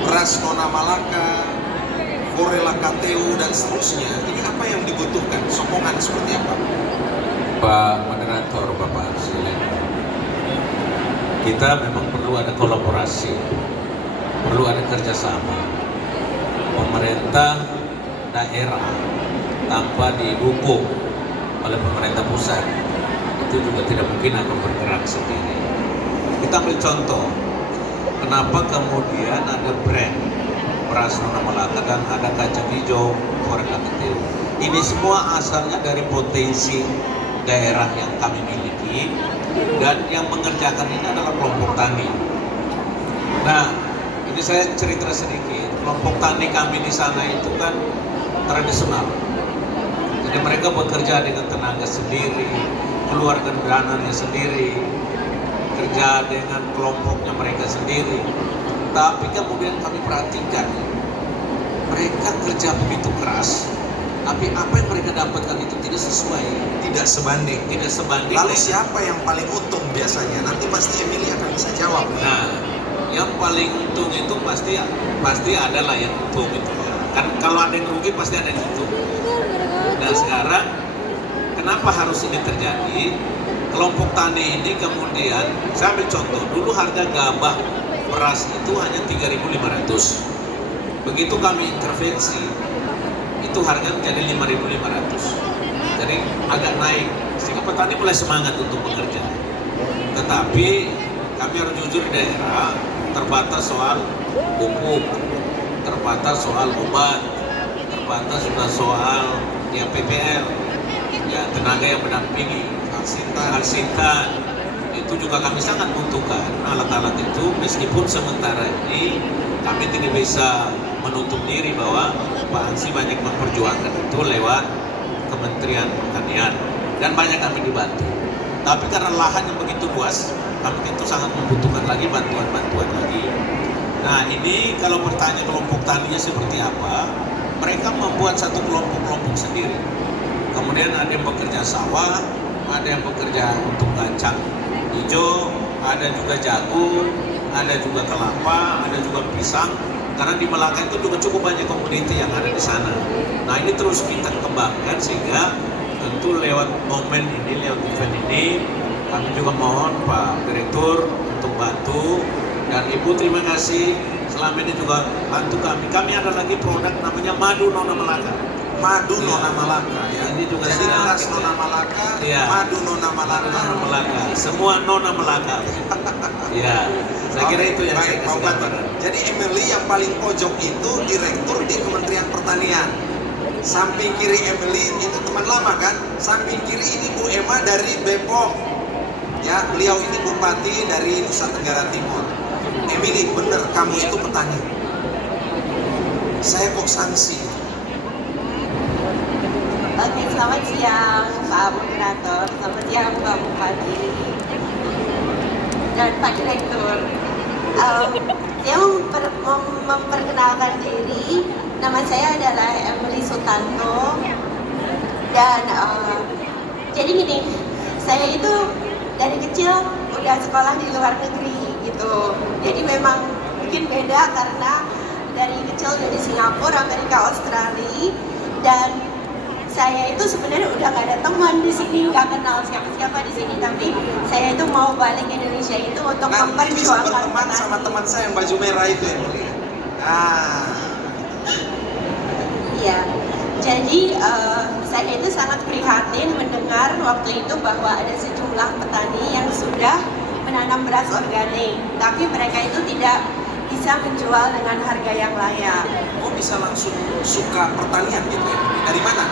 beras Nona Malaka, Forela KTU dan seterusnya. Ini apa yang dibutuhkan? Sokongan seperti apa? Pak Moderator, Bapak Arsilen, kita memang perlu ada kolaborasi, perlu ada kerjasama. Pemerintah daerah tanpa didukung oleh pemerintah pusat itu juga tidak mungkin akan bergerak sendiri. Kita ambil contoh, kenapa kemudian ada brand beras Nona Malaka dan ada kacang hijau Forela KTU. Ini semua asalnya dari potensi daerah yang kami miliki, dan yang mengerjakan ini adalah kelompok tani. Nah, ini saya cerita sedikit. Kelompok tani kami di sana itu kan tradisional. Jadi mereka bekerja dengan tenaga sendiri, keluarkan dananya sendiri, kerja dengan kelompoknya mereka sendiri. Tapi kemudian kami perhatikan, mereka kerja begitu keras, tapi apa yang mereka dapatkan itu tidak sesuai, Tidak sebanding. tidak sebanding. Lalu siapa yang paling untung biasanya? Nanti pasti Emily akan bisa jawab. Nah, yang paling untung itu pasti adalah yang untung itu. Kan kalau ada yang rugi pasti ada yang untung. Nah sekarang kenapa harus ini terjadi? Kelompok tani ini kemudian, saya ambil contoh, dulu harga gabah beras itu hanya 3.500. Begitu kami intervensi, itu harga menjadi 5.500. Jadi agak naik, sehingga petani mulai semangat untuk bekerja. Tetapi kami harus jujur, daerah terbatas soal pupuk, terbatas soal obat, terbatas juga soal ya PPL, ya tenaga yang mendampingi, alsintan. Itu juga kami sangat butuhkan alat-alat itu, meskipun sementara ini kami tidak bisa menutup diri bahwa Pak Ansi banyak memperjuangkan itu lewat Kementerian Pertanian dan banyak kami dibantu. Tapi karena lahan yang begitu luas, kami tentu sangat membutuhkan lagi bantuan-bantuan lagi. Nah ini kalau bertanya kelompok taninya seperti apa, mereka membuat satu kelompok-kelompok sendiri. Kemudian ada yang bekerja sawah, ada yang bekerja untuk kacang hijau, ada juga jagung, ada juga kelapa, ada juga pisang. Karena di Melaka itu juga cukup banyak komoditi yang ada di sana. Nah ini terus kita kembangkan, sehingga tentu lewat momen ini, lewat event ini, kami juga mohon Pak Direktur untuk bantu, dan Ibu terima kasih selama ini juga bantu kami. Kami ada lagi produk namanya Madu Nona Malaka. Madu Nona Malaka ya. Ini juga Jadi sedang beras kita- Nona Malaka, Iya. madu Nona Malaka. Nona Malaka, semua Nona Malaka. Ya, saya kira itu yang saya Baik, Pak kasih Bupati. gambaran. Jadi Emily yang paling pojok itu direktur di Kementerian Pertanian. Samping kiri Emily itu teman lama kan? Samping kiri ini Bu Emma dari Bepom. Ya, beliau ini bupati dari Nusa Tenggara Timur. Emily, bener kamu itu petani. Saya kok sanksi. Oke, selamat siang Pak Moderator, selamat siang Pak Bupati dan Pak Direktur. Saya mau memperkenalkan diri. Nama saya adalah Emily Sutanto, dan jadi gini, saya itu dari kecil udah sekolah di luar negeri gitu. Jadi memang mungkin beda karena dari kecil dari Singapura, Amerika, Australia, dan saya itu sebenarnya udah gak ada teman di sini, nggak kenal siapa-siapa di sini, tapi saya itu mau balik ke Indonesia itu untuk Nanti bisa memperjuangkan berteman sama petani. teman saya yang baju merah itu Emily. Ah. Iya, jadi saya itu sangat prihatin mendengar waktu itu bahwa ada sejumlah petani yang sudah menanam beras organik, tapi mereka itu tidak bisa menjual dengan harga yang layak. Oh bisa langsung suka pertanian gitu ya? Dari mana?